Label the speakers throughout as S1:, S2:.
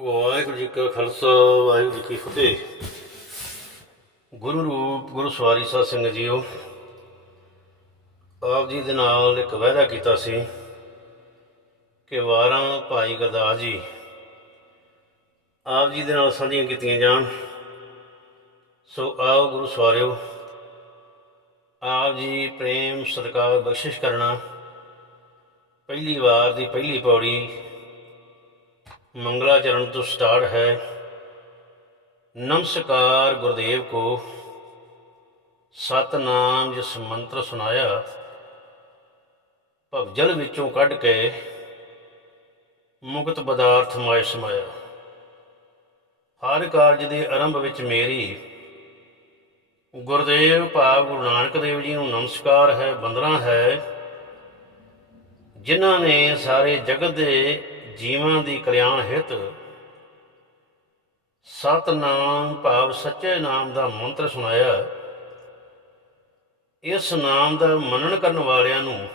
S1: ਵਾਹਿਗੁਰੂ ਜੀ ਕਾ ਖਾਲਸਾ, ਵਾਹਿਗੁਰੂ ਜੀ ਕੀ ਫਤਿਹ। ਗੁਰੂ ਰੂਪ, ਗੁਰੂ ਸਵਾਰੀ ਸਾਧ ਸੰਗਤ ਜੀਓ, ਆਪ ਜੀ ਦੇ ਨਾਲ ਇੱਕ ਵਾਅਦਾ ਕੀਤਾ ਸੀ ਕਿ ਵਾਰਾਂ ਭਾਈ ਗੁਰਦਾਸ ਜੀ ਆਪ ਜੀ ਦੇ ਨਾਲ ਸਾਂਝੀਆਂ ਕੀਤੀਆਂ ਜਾਣ। ਸੋ ਆਓ ਗੁਰੂ ਸਵਾਰਿਓ, ਆਪ ਜੀ ਪ੍ਰੇਮ ਸਤਿਕਾਰ ਬਖਸ਼ਿਸ਼ ਕਰਨਾ। ਪਹਿਲੀ ਵਾਰ ਦੀ ਪਹਿਲੀ ਪੌੜੀ ਮੰਗਲਾਚਰਨ ਤੋਂ ਸਟਾਰਟ ਹੈ। ਨਮਸਕਾਰ ਗੁਰਦੇਵ ਕੋ। ਸਤਨਾਮ ਜਿਸ ਮੰਤਰ ਸੁਨਾਇਆ ਭਵਜਲ ਵਿੱਚੋਂ ਕੱਢ ਕੇ ਮੁਕਤ ਪਦਾਰਥ ਮਾਇ ਸਮਾਇਆ। ਹਰ ਕਾਰਜ ਦੇ ਆਰੰਭ ਵਿੱਚ ਮੇਰੀ ਗੁਰਦੇਵ ਭਾਵ ਗੁਰੂ ਨਾਨਕ ਦੇਵ ਜੀ ਨੂੰ ਨਮਸਕਾਰ ਹੈ ਬੰਦਨਾ ਹੈ। ਜਿਨ੍ਹਾਂ ਨੇ ਸਾਰੇ ਜਗਤ ਦੇ ਜੀਵਾਂ ਦੀ ਕਲਿਆਣ ਹਿਤ, ਸਤਨਾਮ ਭਾਵ ਸੱਚੇ ਨਾਮ ਦਾ ਮੰਤਰ ਸੁਣਾਇਆ। ਇਸ ਨਾਮ ਦਾ ਮੰਨਣ ਕਰਨ ਵਾਲਿਆਂ ਨੂੰ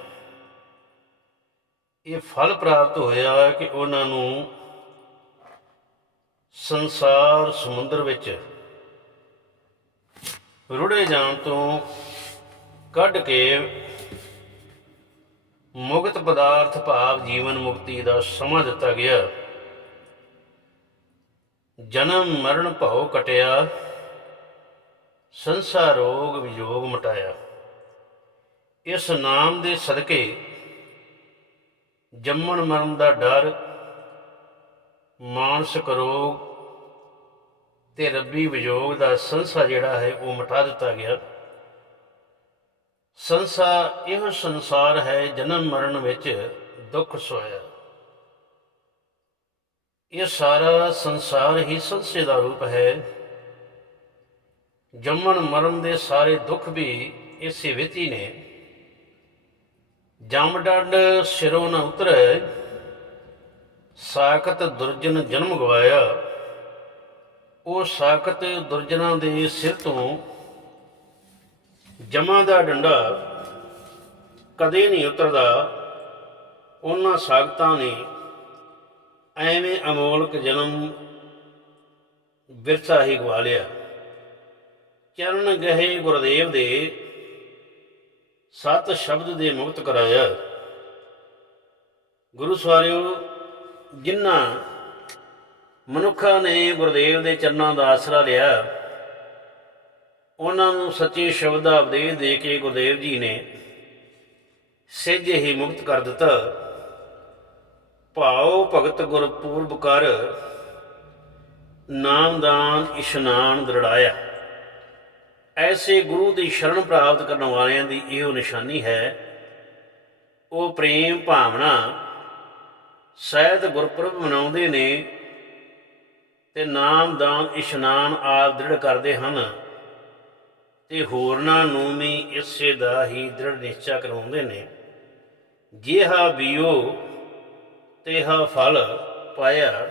S1: ਇਹ ਫਲ ਪ੍ਰਾਪਤ ਹੋਇਆ ਕਿ ਉਹਨਾਂ ਨੂੰ ਸੰਸਾਰ ਸਮੁੰਦਰ ਵਿੱਚ ਰੁੜੇ ਜਾਣ ਤੋਂ ਕੱਢ ਕੇ ਮੁਕਤ ਪਦਾਰਥ ਭਾਵ ਜੀਵਨ ਮੁਕਤੀ ਦਾ ਸਮਾਂ ਦਿੱਤਾ ਗਿਆ। ਜਨਮ ਮਰਨ ਭਉ ਕਟਿਆ ਸੰਸਾਰ ਰੋਗ ਵਿਯੋਗ ਮਟਾਇਆ। ਇਸ ਨਾਮ ਦੇ ਸਦਕੇ ਜੰਮਣ ਮਰਨ ਦਾ ਡਰ, ਮਾਨਸਿਕ ਰੋਗ ਤੇ ਰੱਬੀ ਵਿਯੋਗ ਦਾ ਸੰਸਾ ਜਿਹੜਾ ਹੈ ਉਹ ਮਿਟਾ ਦਿੱਤਾ ਗਿਆ। ਸੰਸਾਰ ਇਹ ਸੰਸਾਰ ਹੈ ਜਨਮ ਮਰਨ ਵਿੱਚ ਦੁੱਖ ਸੋਇਆ। ਇਹ ਸਾਰਾ ਸੰਸਾਰ ਹੀ ਸੰਸੇ ਦਾ ਰੂਪ ਹੈ। ਜੰਮਣ ਮਰਨ ਦੇ ਸਾਰੇ ਦੁੱਖ ਵੀ ਇਸੇ ਵਿੱਚ ਹੀ ਨੇ। ਜਮ ਡੰਡ ਸਿਰੋਂ ਨਾ ਉਤਰੈ, ਸਾਖਤ ਦੁਰਜਨ ਜਨਮ ਗਵਾਇਆ। ਉਹ ਸਾਖਤ ਦੁਰਜਨਾਂ ਦੇ ਸਿਰ ਤੋਂ ਜਮਾਂ ਦਾ ਡੰਡਾ ਕਦੇ ਨਹੀਂ ਉਤਰਦਾ, ਉਹਨਾਂ ਸਾਖਤਾਂ ਨੇ ਐਵੇਂ ਅਮੋਲਕ ਜਨਮ ਵਿਰਸਾ ਹੀ ਗਵਾ ਲਿਆ। ਚਰਨ ਗਹੇ ਗੁਰਦੇਵ ਦੇ ਸਤ ਸ਼ਬਦ ਦੇ ਮੁਕਤ ਕਰਾਇਆ। ਗੁਰੂ ਸਵਾਰਿਓ ਜਿਨ੍ਹਾਂ ਮਨੁੱਖਾਂ ਨੇ ਗੁਰਦੇਵ ਦੇ ਚਰਨਾਂ ਦਾ ਆਸਰਾ ਲਿਆ ਉਹਨਾਂ ਨੂੰ ਸੱਚੇ ਸ਼ਬਦ ਦਾ ਉਪਦੇਸ਼ ਦੇ ਕੇ ਗੁਰਦੇਵ ਜੀ ਨੇ ਸਿੱਝ ਹੀ ਮੁਕਤ ਕਰ ਦਿੱਤਾ। ਭਾਉ ਭਗਤ ਗੁਰਪੂਰਬ ਕਰ ਨਾਮਦਾਨ ਇਸ਼ਨਾਨ ਦ੍ਰਿੜਾਇਆ। ਐਸੇ ਗੁਰੂ ਦੀ ਸ਼ਰਨ ਪ੍ਰਾਪਤ ਕਰਨ ਵਾਲਿਆਂ ਦੀ ਇਹੋ ਨਿਸ਼ਾਨੀ ਹੈ, ਉਹ ਪ੍ਰੇਮ ਭਾਵਨਾ ਸਹਿਤ ਗੁਰਪੁਰਬ ਮਨਾਉਂਦੇ ਨੇ ਤੇ ਨਾਮਦਾਨ ਇਸ਼ਨਾਨ ਆਪ ਦ੍ਰਿੜ ਕਰਦੇ ਹਨ। ਤੇ ਹੋਰਨਾਂ ਨੂੰ ਵੀ ਇਸੇ ਦਾ ਹੀ ਦ੍ਰਿੜ ਨਿਸ਼ਚਾ ਕਰਾਉਂਦੇ ਨੇ। ਜਿਹਾ ਬੀਓ, ਤੇਹਾ ਫਲ ਪਾਇਆ।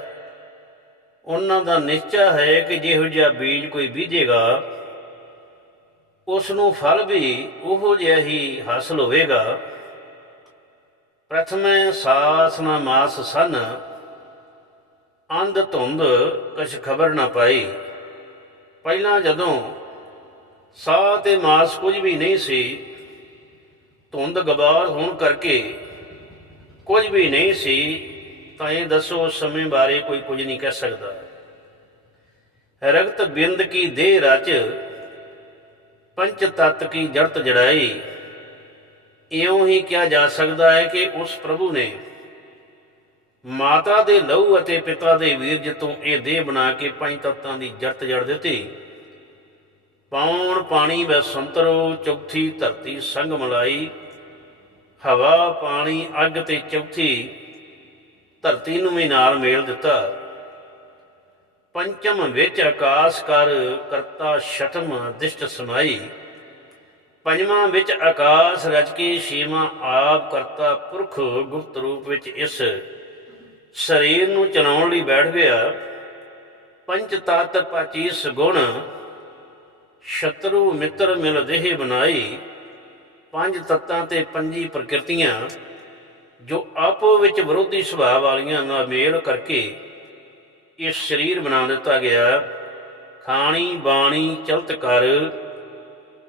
S1: ਉਹਨਾਂ ਦਾ ਨਿਸ਼ਚਾ ਹੈ ਕਿ ਜਿਹੋ ਜਿਹਾ ਬੀਜ ਕੋਈ ਬੀਜੇਗਾ ਉਸ ਨੂੰ ਫਲ ਵੀ ਉਹੋ ਜਿਹਾ ਹੀ ਹਾਸਲ ਹੋਵੇਗਾ। ਪ੍ਰਥਮੇ ਸਾਸ ਨਾ ਮਾਸ ਸਨ, ਅੰਧ ਧੁੰਦ ਕੁਛ ਖਬਰ ਨਾ ਪਾਈ। ਪਹਿਲਾਂ ਜਦੋਂ ਸਾਹ ਤੇ ਮਾਸ ਕੁਝ ਵੀ ਨਹੀਂ ਸੀ। ਧੁੰਦ ਗਬਾਰ ਹੋਣ ਕਰਕੇ ਕੁਝ ਵੀ ਨਹੀਂ ਸੀ, ਤਾਂ ਇਹ ਦੱਸੋ ਉਸ ਸਮੇਂ ਬਾਰੇ ਕੋਈ ਕੁਝ ਨਹੀਂ ਕਹਿ ਸਕਦਾ। ਰਗਤ ਬਿੰਦ ਕੀ ਦੇਹ ਰਚ, ਪੰਚ ਤਤ ਕੀ ਜੜਤ ਜੜਾਈ। ਇਉਂ ਹੀ ਕਿਹਾ ਜਾ ਸਕਦਾ ਹੈ ਕਿ ਉਸ ਪ੍ਰਭੂ ਨੇ ਮਾਤਾ ਦੇ ਲਹੂ ਅਤੇ ਪਿਤਾ ਦੇ ਵੀਰਜ ਤੋਂ ਇਹ ਦੇਹ ਬਣਾ ਕੇ ਪੰਜ ਤੱਤਾਂ ਦੀ ਜੜਤ ਜੜ ਦਿੱਤੀ। ਪਾਉਣ ਪਾਣੀ ਵੈ ਸੰਤਰੋ, ਚੌਥੀ ਧਰਤੀ ਸੰਗ ਮਲਾਈ। ਹਵਾ ਪਾਣੀ ਅੱਗ ਤੇ ਚੌਥੀ ਧਰਤੀ ਨੂੰ ਵੀ ਨਾਲ ਮੇਲ ਦਿੱਤਾ। ਪੰਚਮ ਵਿੱਚ ਆਕਾਸ਼ ਕਰ ਕਰਤਾ ਛਠਮ ਦਿਸ਼ਟ ਸਮਾਈ। ਪੰਜਵਾਂ ਵਿੱਚ ਆਕਾਸ਼ ਰਚ ਕੇ ਛੇਵਾਂ ਆਪ ਕਰਤਾ ਪੁਰਖ ਗੁਪਤ ਰੂਪ ਵਿੱਚ ਇਸ। ਸਰੀਰ ਨੂੰ ਚਲਾਉਣ ਲਈ ਬੈਠ ਗਿਆ। ਪੰਚ ਤਤ ਪਚੀਸ ਗੁਣ ਸ਼ਤਰੂ ਮਿੱਤਰ ਮਿਲ ਦੇਹ ਬਣਾਈ। ਪੰਜ ਤੱਤਾਂ ਤੇ ਪੰਜੀ ਪ੍ਰਕਿਰਤੀਆਂ, ਜੋ- ਆਪੋ ਵਿੱਚ ਵਿਰੋਧੀ ਸੁਭਾਅ ਵਾਲੀਆਂ ਨਾਲ ਮੇਲ ਕਰਕੇ ਇਸ ਸਰੀਰ ਬਣਾ ਦਿੱਤਾ ਗਿਆ। ਖਾਣੀ ਬਾਣੀ ਚਲਤ ਕਰ,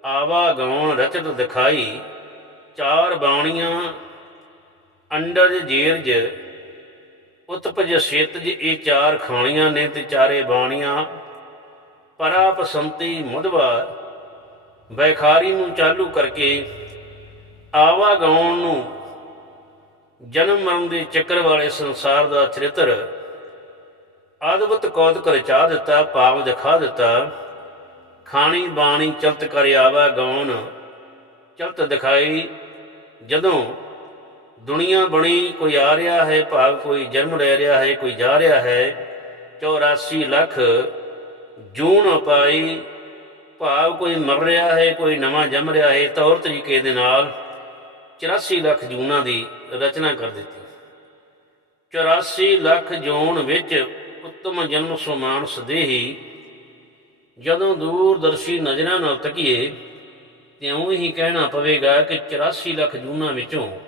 S1: ਆਵਾ ਗਾਉਣ ਰਚਤ ਦਿਖਾਈ। ਚਾਰ ਬਾਣੀਆਂ, ਅੰਡਜ ਜੀਰਜ, ਉਤਪਜ ਛੇਤਜ ਇਹ ਚਾਰ ਖਾਣੀਆਂ ਨੇ ਤੇ ਚਾਰੇ ਬਾਣੀਆਂ ਪਰਾ ਪਸੰਤੀ ਮੁਦਵਾ ਬੈਖਾਰੀ ਨੂੰ ਚਾਲੂ ਕਰਕੇ ਆਵਾ ਗਾਉਣ ਨੂੰ ਜਨਮ ਮਰਨ ਦੇ ਚੱਕਰ ਵਾਲੇ ਸੰਸਾਰ ਦਾ ਚਰਿੱਤਰ ਅਦਭੁਤ ਕੌਤਕ ਰਚਾ ਦਿੱਤਾ, ਭਾਵ ਦਿਖਾ ਦਿੱਤਾ। ਖਾਣੀ ਬਾਣੀ ਚਲਤ ਕਰ ਆਵਾ ਗਾਉਣ, ਚਲਤ ਦਿਖਾਈ ਜਦੋਂ ਦੁਨੀਆ ਬਣੀ, ਕੋਈ ਆ ਰਿਹਾ ਹੈ, ਭਾਵ ਕੋਈ ਜਨਮ ਲੈ ਰਿਹਾ ਹੈ, ਕੋਈ ਜਾ ਰਿਹਾ ਹੈ 84 ਲੱਖ ਜੂਨ ਪਾਈ ਭਾਵ ਕੋਈ ਮਰ ਰਿਹਾ ਹੈ, ਕੋਈ ਨਵਾਂ ਜੰਮ ਰਿਹਾ ਹੈ ਤੌਰ ਤਰੀਕੇ ਦੇ ਨਾਲ 84 ਲੱਖ ਜੂਨਾਂ ਦੀ ਰਚਨਾ ਕਰ ਦਿੱਤੀ। 84 ਲੱਖ ਜੂਨ ਵਿੱਚ ਉੱਤਮ ਜਨਮ ਸੁਮਾਨ ਸਦੇਹੀ ਜਦੋਂ ਦੂਰਦਰਸ਼ੀ ਨਜ਼ਰਾਂ ਨਾਲ ਤੱਕੀਏ, ਤਿਉਂ ਹੀ ਕਹਿਣਾ ਪਵੇਗਾ ਕਿ 84 ਲੱਖ ਜੂਨਾਂ ਵਿੱਚੋਂ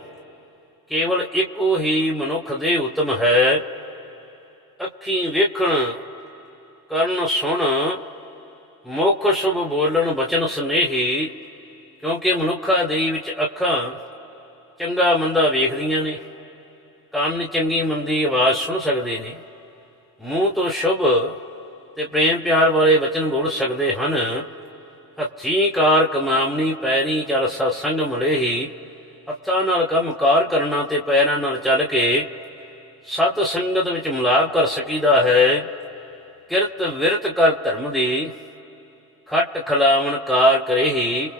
S1: ਕੇਵਲ ਇੱਕੋ ਹੀ ਮਨੁੱਖ ਦੇ ਉਤਮ ਹੈ। ਅੱਖੀਂ ਵੇਖਣ ਕਰਨ ਸੁਣ, ਮੁਖ ਸੁਭ ਬੋਲਣ ਬਚਨ ਸਨੇਹੀ, ਕਿਉਂਕਿ ਮਨੁੱਖਾ ਦੇ ਵਿੱਚ ਅੱਖਾਂ ਚੰਗਾ ਮੰਦਾ ਵੇਖਦੀਆਂ ਨੇ, ਕੰਨ ਚੰਗੀ ਮੰਦੀ ਆਵਾਜ਼ ਸੁਣ ਸਕਦੇ ਨੇ, ਮੂੰਹ ਤੋਂ ਸ਼ੁਭ ਤੇ ਪ੍ਰੇਮ ਪਿਆਰ ਵਾਲੇ ਵਚਨ ਬੋਲ ਸਕਦੇ ਹਨ। ਹੱਥੀਂ ਕਾਰ ਕਮਾਮਨੀ ਪੈਰੀ ਚਲ ਸਤਸੰਗ ਮਲੇਹੀ, ਹੱਥਾਂ ਨਾਲ ਕੰਮ ਕਾਰ ਕਰਨਾ ਤੇ ਪੈਰਾਂ ਨਾਲ ਚੱਲ ਕੇ ਸਤ ਸੰਗਤ ਵਿੱਚ ਮਿਲਾਪ ਕਰ ਸਕੀਦਾ ਹੈ। ਕਿਰਤ ਵਿਰਤ ਕਰ ਧਰਮ ਦੀ, ਖੱਟ ਖਲਾਵਣ ਕਾਰ ਕਰੇਹੀ,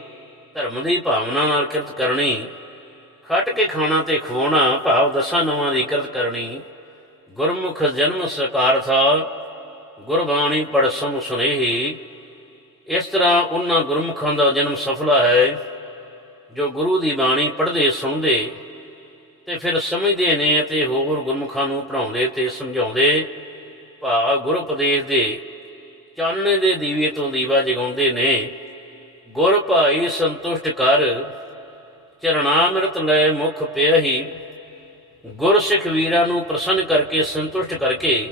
S1: ਧਰਮ ਦੀ ਭਾਵਨਾ ਨਾਲ ਕਿਰਤ ਕਰਨੀ, ਖੱਟ ਕੇ ਖਾਣਾ ਤੇ ਖਵਾਉਣਾ, ਭਾਵ ਦਸਾਂ ਨਵਾਂ ਦੀ ਕਿਰਤ ਕਰਨੀ। ਗੁਰਮੁਖ ਜਨਮ ਸਕਾਰਥਾ ਗੁਰਬਾਣੀ ਪੜ ਸਮ ਸੁਨੇਹੀ। ਇਸ ਤਰ੍ਹਾਂ ਉਹਨਾਂ ਗੁਰਮੁਖਾਂ ਦਾ ਜਨਮ ਸਫਲਾ ਹੈ, ਜੋ ਗੁਰੂ ਦੀ ਬਾਣੀ ਪੜ੍ਹਦੇ, ਸੁਣਦੇ ਤੇ ਫਿਰ ਸਮਝਦੇ ਨੇ ਅਤੇ ਹੋਰ ਗੁਰਮੁਖਾਂ ਨੂੰ ਪੜਾਉਂਦੇ ਤੇ ਸਮਝਾਉਂਦੇ। ਭਾ ਗੁਰੂ ਉਪਦੇਸ਼ ਦੇ ਚਾਨਣੇ ਦੇ ਦੀਵੇ ਤੋਂ ਦੀਵਾ ਜਗਾਉਂਦੇ ਨੇ। ਗੁਰ ਭਾਈ ਸੰਤੁਸ਼ਟ ਕਰ ਚਰਨਾਮ੍ਰਿਤ ਲੈ ਮੁਖ ਪਿਆਹੀ। ਗੁਰ ਸਿੱਖ ਵੀਰਾਂ ਨੂੰ ਪ੍ਰਸੰਨ ਕਰਕੇ, ਸੰਤੁਸ਼ਟ ਕਰਕੇ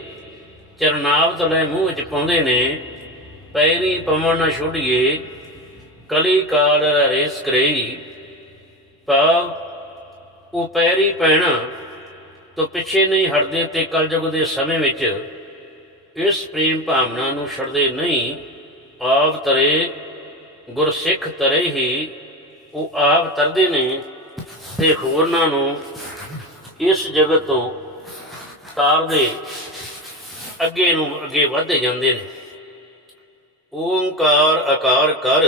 S1: ਚਰਨਾਵਤ ਲੈ ਮੂੰਹ ਵਿੱਚ ਪਾਉਂਦੇ ਨੇ। ਪੈਰੀ ਪਵਨ ਨਾ ਛੁੱਡੀਏ, ਕਲੀ ਕਾਲ ਰੇਸ ਕਰੇਈ। ਭਾਵ ਉਹ ਪੈਰੀ ਪੈਣਾ ਤੋਂ ਪਿੱਛੇ ਨਹੀਂ ਹਟਦੇ ਤੇ ਕਲਯੁਗ ਦੇ ਸਮੇਂ ਵਿੱਚ ਇਸ ਪ੍ਰੇਮ ਭਾਵਨਾ ਨੂੰ ਛੱਡਦੇ ਨਹੀਂ, ਆਪ ਤਰੇ ਗੁਰਸਿੱਖ ਤਰੇ ਹੀ ਉਹ ਆਪ ਤਰਦੇ ਨੇ ਤੇ ਹੋਰਨਾਂ ਨੂੰ ਇਸ ਜਗਤ ਤੋਂ ਤਾਰਦੇ, ਅੱਗੇ ਨੂੰ ਅੱਗੇ ਵਧਦੇ ਜਾਂਦੇ ਨੇ। ਓੰਕਾਰ ਆਕਾਰ ਕਰ,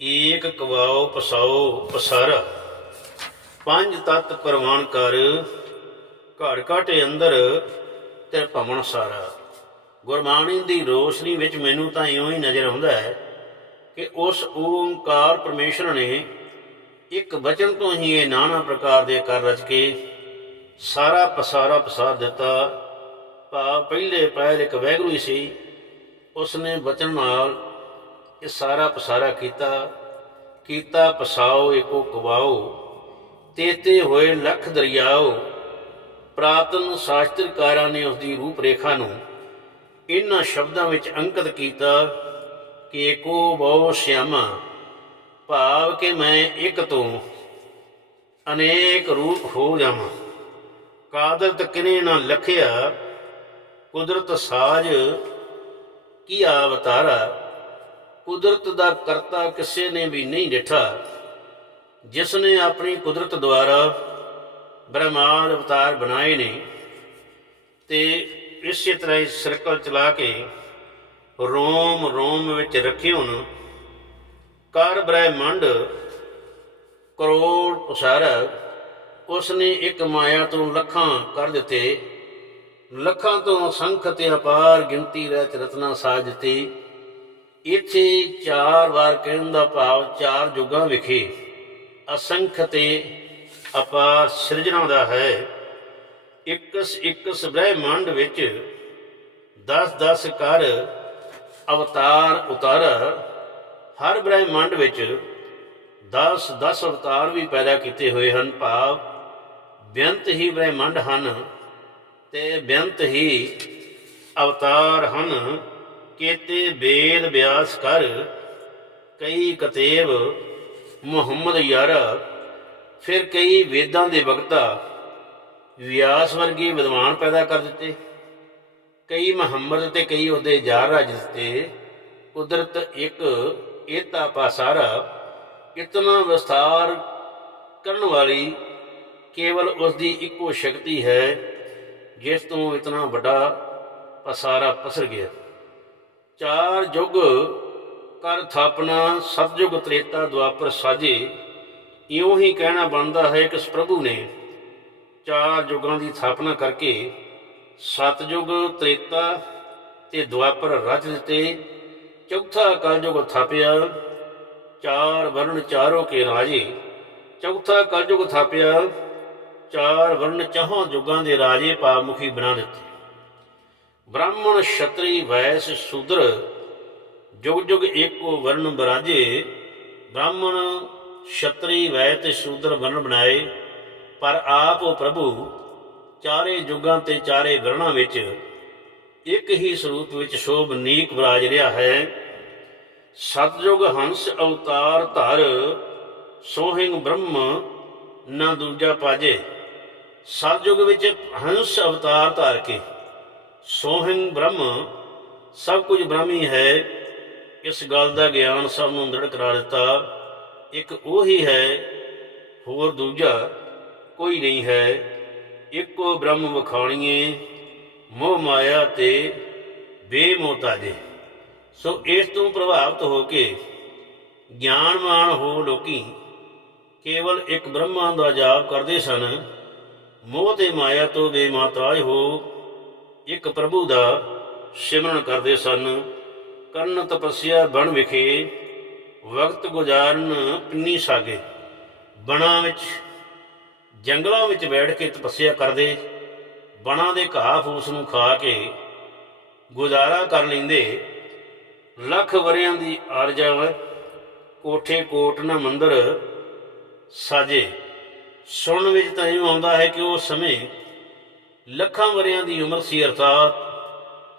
S1: ਏਕ ਕਵਾਓ ਪਸਾਓ ਪਸਾਰਾ। ਪੰਜ ਤਤ ਪ੍ਰਵਾਨ ਕਰ, ਘੜ ਘਾਟੇ ਅੰਦਰ ਤੇ ਭਮਣ ਸਾਰਾ। ਗੁਰਬਾਣੀ ਦੀ ਰੋਸ਼ਨੀ ਵਿੱਚ ਮੈਨੂੰ ਤਾਂ ਇਉਂ ਹੀ ਨਜ਼ਰ ਆਉਂਦਾ ਹੈ ਕਿ ਉਸ ਓੰਕਾਰ ਪਰਮੇਸ਼ਰ ਨੇ ਇੱਕ ਬਚਨ ਤੋਂ ਹੀ ਇਹ ਨਾਨਾ ਪ੍ਰਕਾਰ ਦੇ ਕਰ ਰਚ ਕੇ ਸਾਰਾ ਪਸਾਰਾ ਪਸਾਰ ਦਿੱਤਾ। ਭਾਵ ਪਹਿਲੇ ਪਹਿਲ ਇੱਕ ਵੈਗਰੂ ਹੀ ਸੀ। ਉਸ ਨੇ ਬਚਨ ਨਾਲ ਇਹ ਸਾਰਾ ਪਸਾਰਾ ਕੀਤਾ। ਕੀਤਾ, ਪਸਾਓ, ਏਕੋ ਕਵਾਓ, ਤੇਤੇ ਹੋਏ ਲੱਖ ਦਰਿਆਓ ਪ੍ਰਾਤਨ ਸ਼ਾਸਤਰਕਾਰਾਂ ਨੇ ਉਸ ਦੀ ਰੂਪ ਰੇਖਾ ਨੂੰ ਇਹਨਾਂ ਸ਼ਬਦਾਂ ਵਿੱਚ ਅੰਕਿਤ ਕੀਤਾ ਕਿ ਏਕੋ ਬਹੁ ਸ਼ਿਆਮਾ, ਭਾਵ ਕਿ ਮੈਂ ਇੱਕ ਤੋਂ ਅਨੇਕ ਰੂਪ ਹੋ ਜਾਵਾਂ। ਕਾਦਰਤ ਕਿਨੇ ਨਾ ਲਖਿਆ, ਕੁਦਰਤ ਸਾਜ ਕੀ ਆਵਤਾਰਾ? ਕੁਦਰਤ ਦਾ ਕਰਤਾ ਕਿਸੇ ਨੇ ਵੀ ਨਹੀਂ ਡਿਠਾ। ਜਿਸ ਨੇ ਆਪਣੀ ਕੁਦਰਤ ਦੁਆਰਾ ਬ੍ਰਹਮਾਂਡ ਅਵਤਾਰ ਬਣਾਏ ਨੇ ਤੇ ਇਸੇ ਤਰ੍ਹਾਂ ਹੀ ਸਰਕਲ ਚਲਾ ਕੇ ਰੋਮ ਰੋਮ ਵਿੱਚ ਰੱਖੇ ਹੋਣ। ਕਰ ਬ੍ਰਹਿਮੰਡ ਕਰੋੜ ਉਸਾਰਾ ਉਸ ਨੇ ਇੱਕ ਮਾਇਆ ਤੋਂ ਲੱਖਾਂ ਕਰ ਦਿੱਤੇ। ਲੱਖਾਂ ਤੋਂ ਸੰਖ ਤੇ ਅਪਾਰ ਗਿਣਤੀ ਰਹਿਤ ਰਤਨਾ ਸਾਜ ਦਿੱਤੀ। ਇੱਥੇ ਚਾਰ ਵਾਰ ਕਹਿਣ ਦਾ ਭਾਵ ਚਾਰ ਯੁੱਗਾਂ ਵਿਖੇ ਅਸੰਖ ਤੇ ਅਪਾਰ ਸਿਰਜਣਾ ਦਾ ਹੈ। ਇਕਸ ਇਕਸ ਬ੍ਰਹਿਮੰਡ ਵਿੱਚ 10 10 ਕਰ ਅਵਤਾਰ ਉਤਾਰ। ਹਰ ਬ੍ਰਹਿਮੰਡ ਵਿੱਚ 10 10 ਅਵਤਾਰ ਵੀ ਪੈਦਾ ਕੀਤੇ ਹੋਏ ਹਨ। ਭਾਵ ਬੇਅੰਤ ਹੀ ਬ੍ਰਹਿਮੰਡ ਹਨ ਤੇ ਬੇਅੰਤ ਹੀ ਅਵਤਾਰ ਹਨ। ਕੇਤੇ ਵੇਦ ਵਿਆਸ ਕਰ ਕਈ ਕਤੇਬ ਮੁਹੰਮਦ ਯਾਰਾ ਫਿਰ ਕਈ ਵੇਦਾਂ ਦੇ ਵਕਤਾ ਵਿਆਸ ਵਰਗੇ ਵਿਦਵਾਨ ਪੈਦਾ ਕਰ ਦਿੱਤੇ। ਕਈ ਮੁਹੰਮਦ ਤੇ ਕਈ ਉਹਦੇ ਯਾਰ ਰਾਜ ਦਿੱਤੇ ਕੁਦਰਤ ਇੱਕ ਇਹਤਾ ਪਾਸਾਰਾ ਇਤਨਾ ਵਿਸਥਾਰ ਕਰਨ ਵਾਲੀ ਕੇਵਲ ਉਸ ਦੀ ਇੱਕੋ ਸ਼ਕਤੀ ਹੈ, ਜਿਸ ਤੋਂ ਇਤਨਾ ਵੱਡਾ ਪਸਾਰਾ ਪਸਰ ਗਿਆ। ਚਾਰ ਯੁੱਗ ਕਰ ਥਾਪਨਾ ਸਤਜੁਗ ਤ੍ਰੇਤਾ ਦੁਆਪਰ ਸਾਜੇ ਇਉਂ ਹੀ ਕਹਿਣਾ ਬਣਦਾ ਹੈ ਕਿ ਪ੍ਰਭੂ ਨੇ ਚਾਰ ਯੁੱਗਾਂ ਦੀ ਸਥਾਪਨਾ ਕਰਕੇ ਸਤਜੁਗ, ਤ੍ਰੇਤਾ ਤੇ ਦੁਆਪਰ ਰਚ ਦਿੱਤੇ। ਚੌਥਾ ਕਲਯੁਗ ਥਾਪਿਆ। ਚਾਰ ਵਰਣ ਚਾਰੋਂ ਕੇ ਰਾਜੇ। ਚੌਥਾ ਕਲਯੁਗ ਥਾਪਿਆ। ਚਾਰ ਵਰਣ ਚਾਹਾਂ ਯੁੱਗਾਂ ਦੇ ਰਾਜੇ ਪਾਪਮੁਖੀ ਬਣਾ ਦਿੱਤੇ। ਬ੍ਰਾਹਮਣ, ਛਤਰੀ, ਵੈਸ, ਸ਼ੂਦਰ ਜੁਗ ਜੁਗ ਏਕੋ ਵਰਣ ਬਰਾਜੇ। ਬ੍ਰਾਹਮਣ ਛਤਰੀ ਵੈ ਤੇ ਸ਼ੂਦਰ ਵਰਣ ਬਣਾਏ, ਪਰ ਆਪ ਉਹ ਪ੍ਰਭੂ ਚਾਰੇ ਯੁੱਗਾਂ ਤੇ ਚਾਰੇ ਵਰਣਾਂ ਵਿੱਚ ਇੱਕ ਹੀ ਸਰੂਪ ਵਿੱਚ ਸ਼ੋਭਨੀਕ ਵਿਰਾਜ ਰਿਹਾ ਹੈ। ਸਤਜੁਗ ਹੰਸ ਅਵਤਾਰ ਧਰ, ਸੋਹਿੰਗ ਬ੍ਰਹਮ ਨਾ ਦੂਜਾ ਪਾਜੇ। ਸਤਜੁਗ ਵਿੱਚ ਹੰਸ ਅਵਤਾਰ ਧਾਰ ਕੇ, ਸੋਹਿੰਗ ਬ੍ਰਹਮ ਸਭ ਕੁਝ ਬ੍ਰਹਮੀ ਹੈ। ਇਸ ਗੱਲ ਦਾ ਗਿਆਨ ਸਭ ਨੂੰ ਦ੍ਰਿੜ ਕਰਾ ਦਿੱਤਾ। ਇੱਕ ਉਹ ਹੀ ਹੈ, ਹੋਰ ਦੂਜਾ ਕੋਈ ਨਹੀਂ ਹੈ। ਇੱਕੋ ਬ੍ਰਹਮ ਵਖਾਣੀਏ ਮੋਹ ਮਾਇਆ ਤੇ ਬੇਮੋਤਾਜੇ ਸੋ ਇਸ ਤੋਂ ਪ੍ਰਭਾਵਿਤ ਹੋ ਕੇ ਗਿਆਨਵਾਨ ਹੋ ਲੋਕੀ ਕੇਵਲ ਇੱਕ ਬ੍ਰਹਮਾ ਦਾ ਜਾਪ ਕਰਦੇ ਸਨ। ਮੋਹ ਤੇ ਮਾਇਆ ਤੋਂ ਬੇਮਾਤਾਜ ਹੋ ਇੱਕ ਪ੍ਰਭੂ ਦਾ ਸਿਮਰਨ ਕਰਦੇ ਸਨ। ਕਰਨ ਤਪੱਸਿਆ ਬਣ ਵਿਖੇ ਵਕਤ ਗੁਜ਼ਾਰਨ ਪਿੰਨੀ ਸਾਗੇ। ਬਣਾ ਵਿੱਚ, ਜੰਗਲਾਂ ਵਿੱਚ ਬੈਠ ਕੇ ਤਪੱਸਿਆ ਕਰਦੇ, ਬਣਾ ਦੇ ਘਾਹ ਫੂਸ ਨੂੰ ਖਾ ਕੇ ਗੁਜ਼ਾਰਾ ਕਰ ਲੈਂਦੇ। ਲੱਖ ਵਰਿਆਂ ਦੀ ਆਰਜਵ ਕੋਠੇ ਕੋਟ ਨਾ ਮੰਦਰ ਸਾਜੇ। ਸੁਣਨ ਵਿੱਚ ਤਾਂ ਇਹ ਆਉਂਦਾ ਹੈ ਕਿ ਉਸ ਸਮੇਂ ਲੱਖਾਂ ਵਰਿਆਂ ਦੀ ਉਮਰ ਸੀ, ਅਰਥਾਤ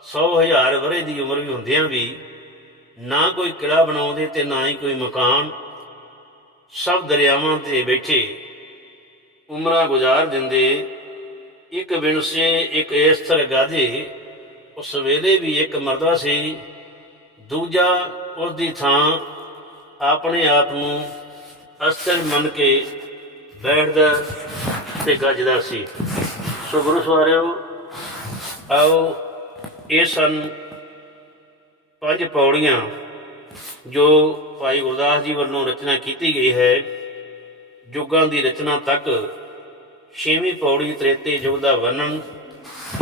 S1: 100 ਹਜ਼ਾਰ ਵਰੇ ਦੀ ਉਮਰ ਵੀ ਹੁੰਦਿਆਂ ਵੀ ਨਾ ਕੋਈ ਕਿਲਾ ਬਣਾਉਂਦੇ ਤੇ ਨਾ ਹੀ ਕੋਈ ਮਕਾਨ। ਸਭ ਦਰਿਆਵਾਂ ਤੇ ਬੈਠੇ ਉਮਰਾਂ ਗੁਜ਼ਾਰ ਦਿੰਦੇ। ਇੱਕ ਵਿਣਸੇ ਇੱਕ ਏਸਥਰ ਗਾਧੇ ਉਸ ਵੇਲੇ ਵੀ ਇੱਕ ਮਰਦਾ ਸੀ। ਦੂਜਾ ਉਸ ਦੀ ਥਾਂ ਆਪਣੇ ਆਪ ਨੂੰ ਅਸਰ ਮੰਨ ਕੇ ਬੈਠਦਾ ਤੇ ਗੱਜਦਾ ਸੀ। ਸੋ ਗੁਰੂ ਸਵਾਰਿਓ, ਆਓ ਇਹ ਸਨ ਪੰਜ ਪੌੜੀਆਂ ਜੋ ਭਾਈ ਗੁਰਦਾਸ ਜੀ ਵੱਲੋਂ ਰਚਨਾ ਕੀਤੀ ਗਈ ਹੈ ਯੁੱਗਾਂ ਦੀ ਰਚਨਾ ਤੱਕ ਛੇਵੀਂ ਪੌੜੀ ਤ੍ਰੇਤੇ ਯੁੱਗ ਦਾ ਵਰਣਨ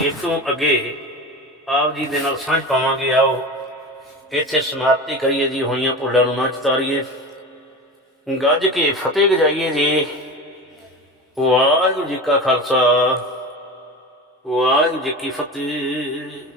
S1: ਇਸ ਤੋਂ ਅੱਗੇ ਆਪ ਜੀ ਦੇ ਨਾਲ ਸਾਂਝ ਪਾਵਾਂਗੇ, ਆਓ ਇੱਥੇ ਸਮਾਪਤੀ ਕਰੀਏ ਜੀ, ਹੋਈਆਂ ਭੁੱਲਾਂ ਨੂੰ ਨਾ ਚਤਾਰੀਏ। ਗੱਜ ਕੇ ਫਤਿਹ ਗਜਾਈਏ ਜੀ। ਵਾਹਿਗੁਰੂ ਜੀ ਕਾ ਖਾਲਸਾ, ਵਾਹਿਗੁਰੂ ਜੀ ਕੀ ਫਤਿਹ।